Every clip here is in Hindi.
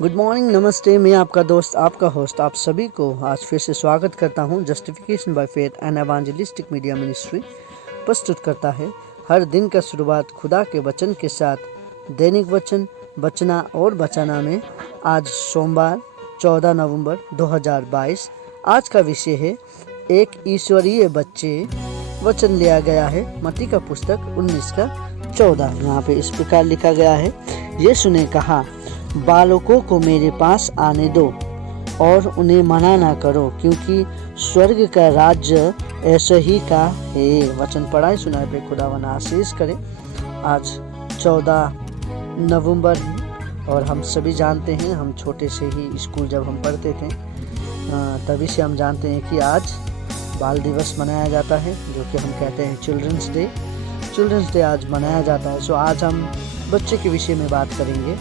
गुड मॉर्निंग, नमस्ते। मैं आपका दोस्त, आपका होस्ट, आप सभी को आज फिर से स्वागत करता हूं। Justification by faith and evangelistic media ministry प्रस्तुत करता है हर दिन का शुरुआत खुदा के वचन के साथ। दैनिक वचन, बचना और बचाना में आज सोमवार 14 नवंबर 2022। आज का विषय है एक ईश्वरीय बच्चे। वचन लिया गया है मत्ती का पुस्तक 19 का 14। यहाँ पे इस प्रकार लिखा गया है, यीशु ने कहा, बालकों को मेरे पास आने दो और उन्हें मना ना करो, क्योंकि स्वर्ग का राज्य ऐसे ही का है। वचन पढ़ाए सुनाए पे खुदावन आशीष करे। आज 14 नवंबर है और हम सभी जानते हैं, हम छोटे से ही स्कूल जब हम पढ़ते थे तभी से हम जानते हैं कि आज बाल दिवस मनाया जाता है, जो कि हम कहते हैं चिल्ड्रंस डे आज मनाया जाता है। सो आज हम बच्चे के विषय में बात करेंगे।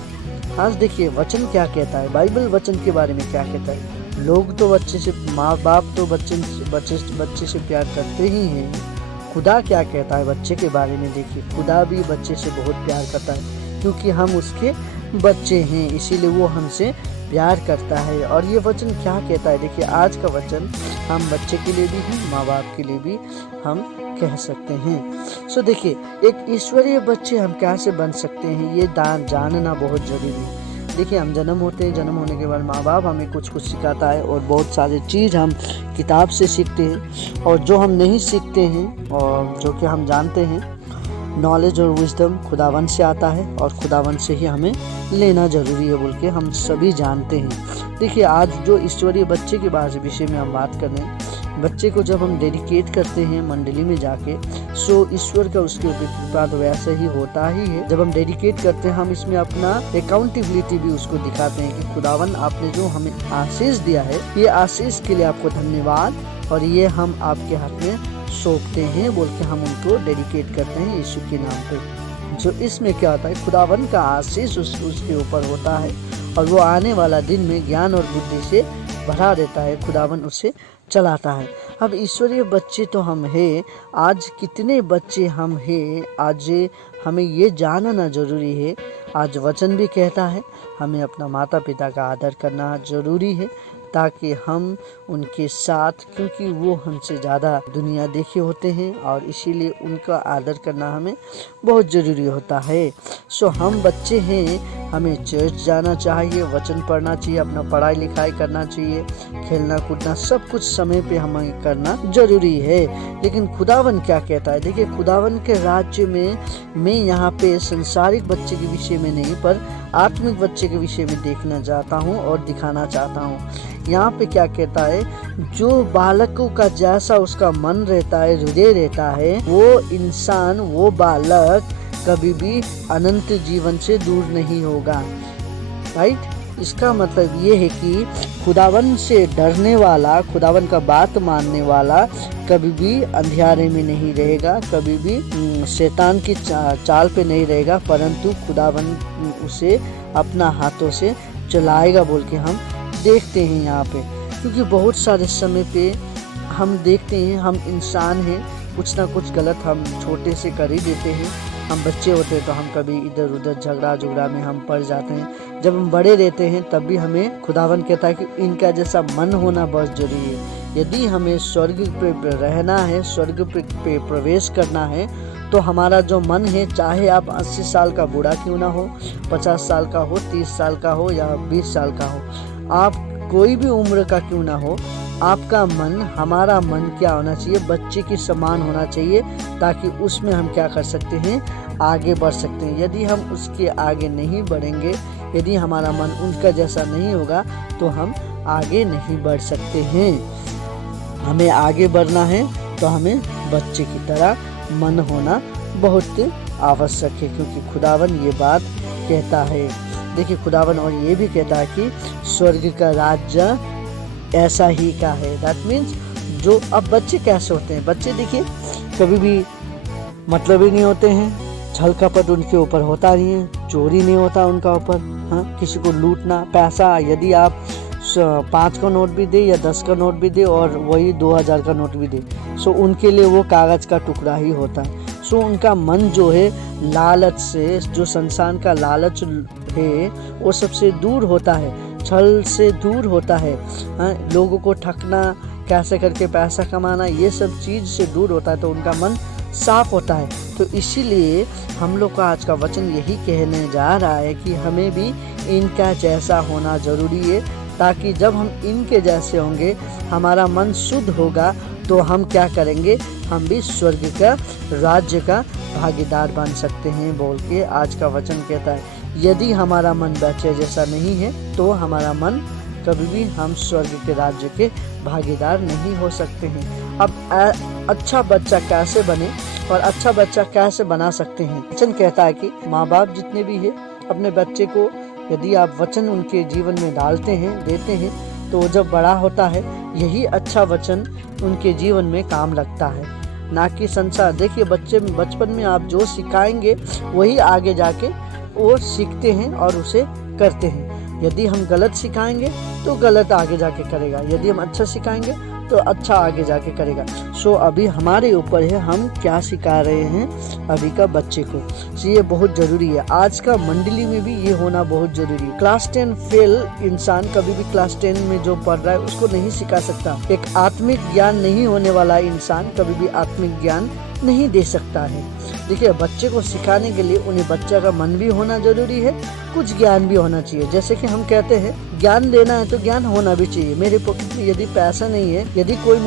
आज देखिए वचन क्या कहता है, बाइबल वचन के बारे में क्या कहता है। लोग तो बच्चे से, माँ बाप तो बच्चे से प्यार करते ही हैं। खुदा क्या कहता है बच्चे के बारे में। देखिए खुदा भी बच्चे से बहुत प्यार करता है, क्योंकि हम उसके बच्चे हैं, इसीलिए वो हमसे प्यार करता है। और ये वचन क्या कहता है, देखिए आज का वचन हम बच्चे के लिए भी हैं, माँ बाप के लिए भी हम कह सकते हैं। सो देखिए एक ईश्वरीय बच्चे हम कैसे बन सकते हैं, ये जानना बहुत जरूरी है। देखिए हम जन्म होते हैं, जन्म होने के बाद माँ बाप हमें कुछ सिखाता है और बहुत सारी चीज़ हम किताब से सीखते हैं, और जो हम नहीं सीखते हैं और जो कि हम जानते हैं, नॉलेज और विजडम खुदावन से आता है और खुदावन से ही हमें लेना जरूरी है बोल के हम सभी जानते हैं। देखिए आज जो ईश्वरीय बच्चे के विषय में हम बात कर रहे हैं, बच्चे को जब हम डेडिकेट करते हैं मंडली में जाके, सो ईश्वर का उसके ऊपर कृपा तो वैसे ही होता ही है। जब हम डेडिकेट करते हैं, हम इसमें अपना अकाउंटेबिलिटी भी उसको दिखाते हैं कि खुदावन आपने जो हमें आशीष दिया है, ये आशीष के लिए आपको धन्यवाद, और ये हम आपके हाथ में सौंपते हैं बोल के हम उनको डेडिकेट करते हैं यीशु के नाम पे। जो इसमें क्या होता है, खुदावन का आशीष उसके ऊपर होता है और वो आने वाला दिन में ज्ञान और बुद्धि से भरा देता है। खुदावन उसे चलाता है। अब ईश्वरीय बच्चे तो हम हैं, आज कितने बच्चे हम हैं, आज हमें ये जानना जरूरी है। आज वचन भी कहता है हमें अपना माता पिता का आदर करना जरूरी है, ताकि हम उनके साथ, क्योंकि वो हमसे ज़्यादा दुनिया देखे होते हैं और इसीलिए उनका आदर करना हमें बहुत ज़रूरी होता है। सो हम बच्चे हैं, हमें चर्च जाना चाहिए, वचन पढ़ना चाहिए, अपना पढ़ाई लिखाई करना चाहिए, खेलना कूदना सब कुछ समय पे हमें करना जरूरी है। लेकिन खुदावन क्या कहता है, देखिए खुदावन के राज्य में मैं यहाँ पे संसारिक बच्चे के विषय में नहीं, पर आत्मिक बच्चे के विषय में देखना चाहता हूँ और दिखाना चाहता हूँ। यहाँ पे क्या कहता है, जो बालकों का जैसा उसका मन रहता है, हृदय रहता है, वो इंसान, वो बालक कभी भी अनंत जीवन से दूर नहीं होगा। राइट? इसका मतलब ये है कि खुदावन से डरने वाला, खुदावन का बात मानने वाला कभी भी अंधियारे में नहीं रहेगा, कभी भी शैतान की चाल पे नहीं रहेगा, परंतु खुदावन उसे अपना हाथों से चलाएगा बोल के हम देखते हैं यहाँ पे। क्योंकि बहुत सारे समय पे हम देखते हैं, हम इंसान हैं, कुछ ना कुछ गलत हम छोटे से कर ही देते हैं। हम बच्चे होते हैं तो हम कभी इधर उधर झगड़ा में हम पड़ जाते हैं। जब हम बड़े रहते हैं तब भी हमें खुदावन कहता है कि इनका जैसा मन होना बहुत जरूरी है। यदि हमें स्वर्ग पे रहना है, स्वर्ग पे प्रवेश करना है, तो हमारा जो मन है, चाहे आप 80 साल का बूढ़ा क्यों ना हो, 50 साल का हो, 30 साल का हो या 20 साल का हो, आप कोई भी उम्र का क्यों ना हो, आपका मन, हमारा मन क्या होना चाहिए, बच्चे के समान होना चाहिए, ताकि उसमें हम क्या कर सकते हैं, आगे बढ़ सकते हैं। यदि हम उसके आगे नहीं बढ़ेंगे, यदि हमारा मन उनका जैसा नहीं होगा, तो हम आगे नहीं बढ़ सकते हैं। हमें आगे बढ़ना है तो हमें बच्चे की तरह मन होना बहुत आवश्यक है, क्योंकि खुदावन ये बात कहता है। देखिए खुदावन और ये भी कहता है कि स्वर्ग का राज्य ऐसा ही का है। दैट मीन्स जो, अब बच्चे कैसे होते हैं, बच्चे देखिए कभी भी मतलब ही नहीं होते हैं, छल कपट उनके ऊपर होता नहीं है, चोरी नहीं होता उनका ऊपर, हाँ, किसी को लूटना, पैसा, यदि आप 5 का नोट भी दे या 10 का नोट भी दे और वही 2000 का नोट भी दे, सो उनके लिए वो कागज का टुकड़ा ही होता है। सो उनका मन जो है लालच से, जो संसार का लालच है वो सबसे दूर होता है, छल से दूर होता है, लोगों को ठगना, कैसे करके पैसा कमाना, ये सब चीज़ से दूर होता है, तो उनका मन साफ होता है। तो इसीलिए हम लोग का आज का वचन यही कहने जा रहा है कि हमें भी इनका जैसा होना ज़रूरी है, ताकि जब हम इनके जैसे होंगे, हमारा मन शुद्ध होगा, तो हम क्या करेंगे, हम भी स्वर्ग का राज्य का भागीदार बन सकते हैं बोल के आज का वचन कहता है। यदि हमारा मन बच्चे जैसा नहीं है तो हमारा मन कभी भी हम स्वर्ग के राज्य के भागीदार नहीं हो सकते हैं। अब अच्छा बच्चा कैसे बने और अच्छा बच्चा कैसे बना सकते हैं? वचन कहता है कि माँ बाप जितने भी है, अपने बच्चे को यदि आप वचन उनके जीवन में डालते हैं, देते हैं, तो जब बड़ा होता है यही अच्छा वचन उनके जीवन में काम लगता है, ना कि संसार। देखिए बच्चे बचपन में आप जो सिखाएंगे वही आगे जाके वो सीखते हैं और उसे करते हैं। यदि हम गलत सिखाएंगे तो गलत आगे जाके करेगा, यदि हम अच्छा सिखाएंगे तो अच्छा आगे जाके करेगा। सो अभी हमारे ऊपर है, हम क्या सिखा रहे हैं अभी का बच्चे को। ये बहुत ज़रूरी है। आज का मंडली में भी ये होना बहुत ज़रूरी है। क्लास 10 फेल इंसान कभी भी क्लास 10 में जो पढ़ रहा है उसको नहीं सिखा सकता। एक आत्मिक ज्ञान नहीं होने वाला इंसान कभी भी आत्मिक ज्ञान नहीं दे सकता है। देखिए बच्चे को सिखाने के लिए उन्हें बच्चा का मन भी होना जरूरी है, कुछ ज्ञान भी होना चाहिए। जैसे कि हम कहते हैं ज्ञान देना है तो ज्ञान होना भी चाहिए। मेरे पॉकेट में यदि पैसा नहीं है, यदि कोई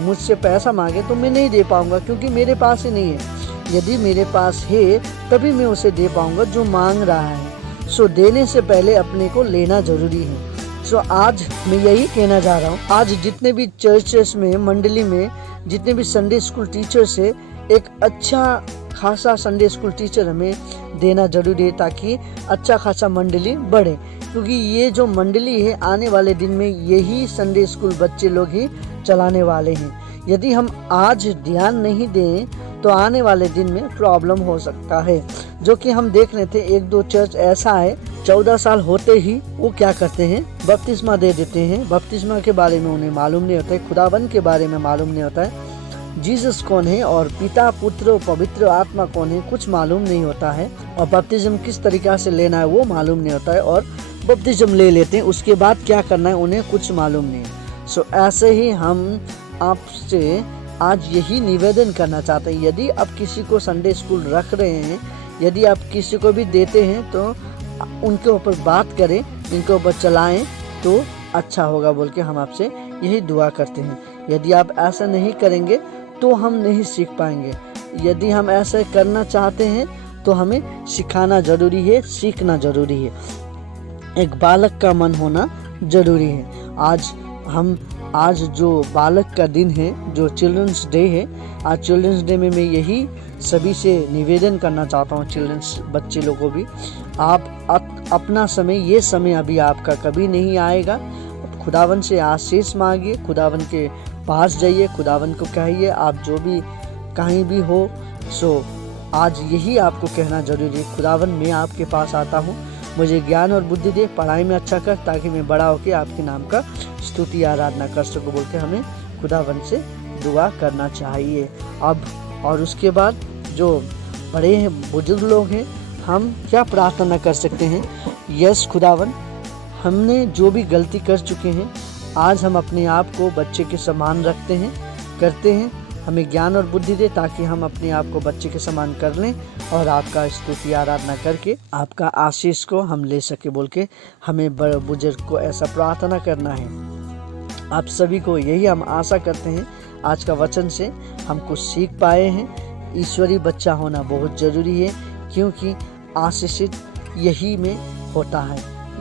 मुझसे पैसा मांगे तो मैं नहीं दे पाऊंगा, क्योंकि मेरे पास ही नहीं है। यदि मेरे पास है तभी मैं उसे दे पाऊंगा जो मांग रहा है। सो देने से पहले अपने को लेना जरूरी है। सो आज मैं यही कहना चाह रहा हूँ, आज जितने भी चर्चेस में, मंडली में जितने भी संडे स्कूल टीचर्स है, एक अच्छा खासा संडे स्कूल टीचर हमें देना जरूरी है, ताकि अच्छा खासा मंडली बढ़े। क्योंकि ये जो मंडली है आने वाले दिन में यही संडे स्कूल बच्चे लोग ही चलाने वाले हैं। यदि हम आज ध्यान नहीं दें तो आने वाले दिन में प्रॉब्लम हो सकता है। जो कि हम देख रहे थे, एक दो चर्च ऐसा है 14 साल होते ही वो क्या करते हैं, बपतिस्मा दे देते हैं। बपतिस्मा के बारे में उन्हें मालूम नहीं होता है, खुदावन के बारे में मालूम नहीं होता है, जीसस कौन है और पिता पुत्र और पवित्र आत्मा कौन है कुछ मालूम नहीं होता है, और बपतिस्म किस तरीका से लेना है वो मालूम नहीं होता है, और बपतिस्म ले लेते हैं, उसके बाद क्या करना है उन्हें कुछ मालूम नहीं है। सो ऐसे ही हम आपसे आज यही निवेदन करना चाहते हैं, यदि आप किसी को संडे स्कूल रख रहे हैं, यदि आप किसी को भी देते हैं तो उनके ऊपर बात करें, इनके ऊपर चलाएं तो अच्छा होगा बोल के हम आपसे यही दुआ करते हैं। यदि आप ऐसा नहीं करेंगे तो हम नहीं सीख पाएंगे। यदि हम ऐसा करना चाहते हैं तो हमें सिखाना जरूरी है, सीखना जरूरी है। एक बालक का मन होना जरूरी है। आज जो बालक का दिन है, जो चिल्ड्रंस डे है, आज चिल्ड्रंस डे में मैं यही सभी से निवेदन करना चाहता हूँ, चिल्ड्रंस बच्चे लोगों को भी, आप अपना समय, ये समय अभी आपका कभी नहीं आएगा। खुदावन से आशीष मांगिए, खुदावन के पास जाइए, खुदावन को कहिए आप जो भी कहीं भी हो। सो आज यही आपको कहना जरूरी है, खुदावन मैं आपके पास आता हूँ, मुझे ज्ञान और बुद्धि दे, पढ़ाई में अच्छा कर, ताकि मैं बड़ा होकर आपके नाम का स्तुति आराधना कर सकूं बोल के हमें खुदावन से दुआ करना चाहिए। अब और उसके बाद जो बड़े हैं, बुजुर्ग लोग हैं, हम क्या प्रार्थना कर सकते हैं? यस खुदावन, हमने जो भी गलती कर चुके हैं, आज हम अपने आप को बच्चे के समान रखते हैं, करते हैं। हमें ज्ञान और बुद्धि दे ताकि हम अपने आप को बच्चे के समान कर लें और आपका स्तुति आराधना करके आपका आशीष को हम ले सके बोल के हमें बड़े बुजुर्ग को ऐसा प्रार्थना करना है। आप सभी को यही हम आशा करते हैं, आज का वचन से हम कुछ सीख पाए हैं। ईश्वरीय बच्चा होना बहुत ज़रूरी है, क्योंकि आशीषित यही में होता है,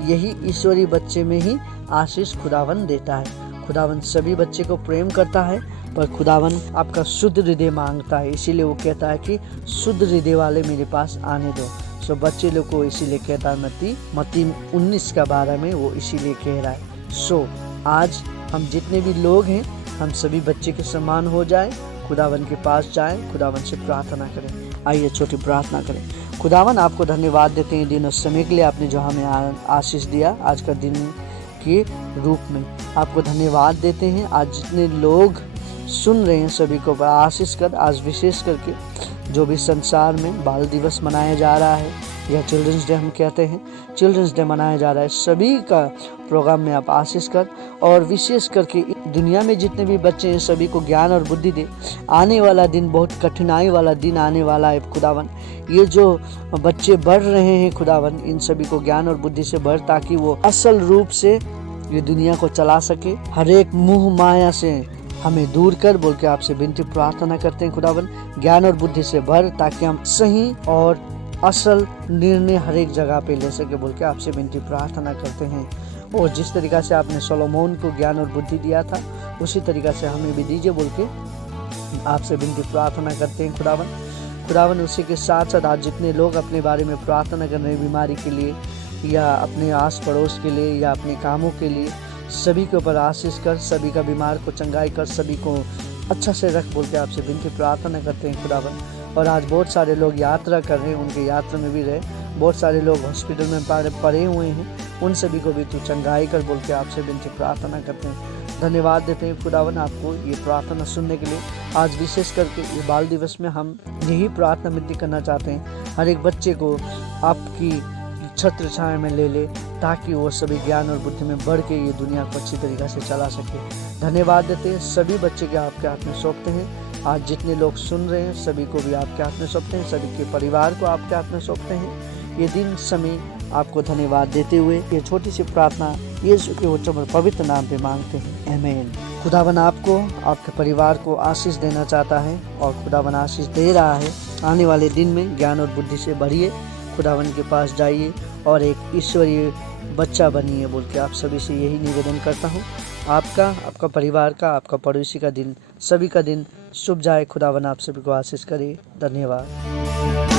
यही ईश्वरीय बच्चे में ही आशीष खुदावन देता है। खुदावन सभी बच्चे को प्रेम करता है, पर खुदावन आपका शुद्ध हृदय मांगता है। इसीलिए वो कहता है कि शुद्ध हृदय वाले मेरे पास आने दो। सो बच्चे लोग को इसीलिए कहता है, मत्ती 19:12 में वो इसीलिए कह रहा है। सो आज हम जितने भी लोग हैं, हम सभी बच्चे के समान हो जाएं, खुदावन के पास जाएं, खुदावन से प्रार्थना करें। आइए छोटी प्रार्थना करें। खुदावन आपको धन्यवाद देते हैं दिन और समय के लिए, आपने जो हमें आशीष दिया आज का दिन के रूप में। आपको धन्यवाद देते हैं। आज जितने लोग सुन रहे हैं सभी को आशीष कर। आज विशेष करके जो भी संसार में बाल दिवस मनाया जा रहा है, या चिल्ड्रंस डे हम कहते हैं। चिल्ड्रंस डे मनाया जा रहा है। सभी का प्रोग्राम में आप आशीष कर और विशेष करके दुनिया में जितने भी बच्चे हैं सभी को ज्ञान और बुद्धि दे। आने वाला दिन बहुत कठिनाई वाला दिन आने वाला है खुदावन। ये जो बच्चे बढ़ रहे हैं खुदावन, इन सभी को ज्ञान और बुद्धि से भर, ताकि वो असल रूप से ये दुनिया को चला सके। हर एक मोह माया से हमें दूर कर बोल के आपसे विनती प्रार्थना करते हैं खुदावन। ज्ञान और बुद्धि से भर ताकि हम सही और असल निर्णय हर एक जगह पे ले सके बोल के आपसे विनती प्रार्थना करते हैं। और जिस तरीका से आपने सोलोमोन को ज्ञान और बुद्धि दिया था उसी तरीका से हमें भी दीजिए बोल के आपसे विनती प्रार्थना करते हैं खुदावन। उसी के साथ साथ आज जितने लोग अपने बारे में प्रार्थना कर रहे हैं बीमारी के लिए या अपने आस पड़ोस के लिए या अपने कामों के लिए, सभी के ऊपर आशीष कर, सभी का बीमार को चंगाई कर, सभी को अच्छा से रख बोल के आपसे विनती प्रार्थना करते हैं खुदावन। और आज बहुत सारे लोग यात्रा कर रहे हैं, उनके यात्रा में भी रहे। बहुत सारे लोग हॉस्पिटल में पड़े हुए हैं, उन सभी को भी तू चंगाई कर बोल के आपसे विनती प्रार्थना करते हैं। धन्यवाद देते हैं खुदावन आपको ये प्रार्थना सुनने के लिए। आज विशेष करके ये बाल दिवस में हम यही प्रार्थना विनती करना चाहते हैं, हर एक बच्चे को आपकी छत्र छाया में ले ले ताकि वो सभी ज्ञान और बुद्धि में बढ़ के ये दुनिया को अच्छी तरीके से चला सके। धन्यवाद देते हैं। सभी बच्चे के आपके हाथ में सौंपते हैं। आज जितने लोग सुन रहे हैं सभी को भी आपके हाथ में सौंपते हैं, सभी के परिवार को आपके हाथ में सौंपते हैं। ये दिन समय आपको धन्यवाद देते हुए ये छोटी सी प्रार्थना यीशु के उच्चतम और पवित्र नाम पे मांगते हैं, आमीन। खुदावन आपको आपके परिवार को आशीष देना चाहता है और खुदावन आशीष दे रहा है। आने वाले दिन में ज्ञान और बुद्धि से बढ़िए, खुदावन के पास जाइए और एक ईश्वरीय बच्चा बनिए बोल के आप सभी से यही निवेदन करता हूँ। आपका परिवार का, आपका पड़ोसी का दिन, सभी का दिन शुभ जाए। खुदावन आप सभी को आशीष करे। धन्यवाद।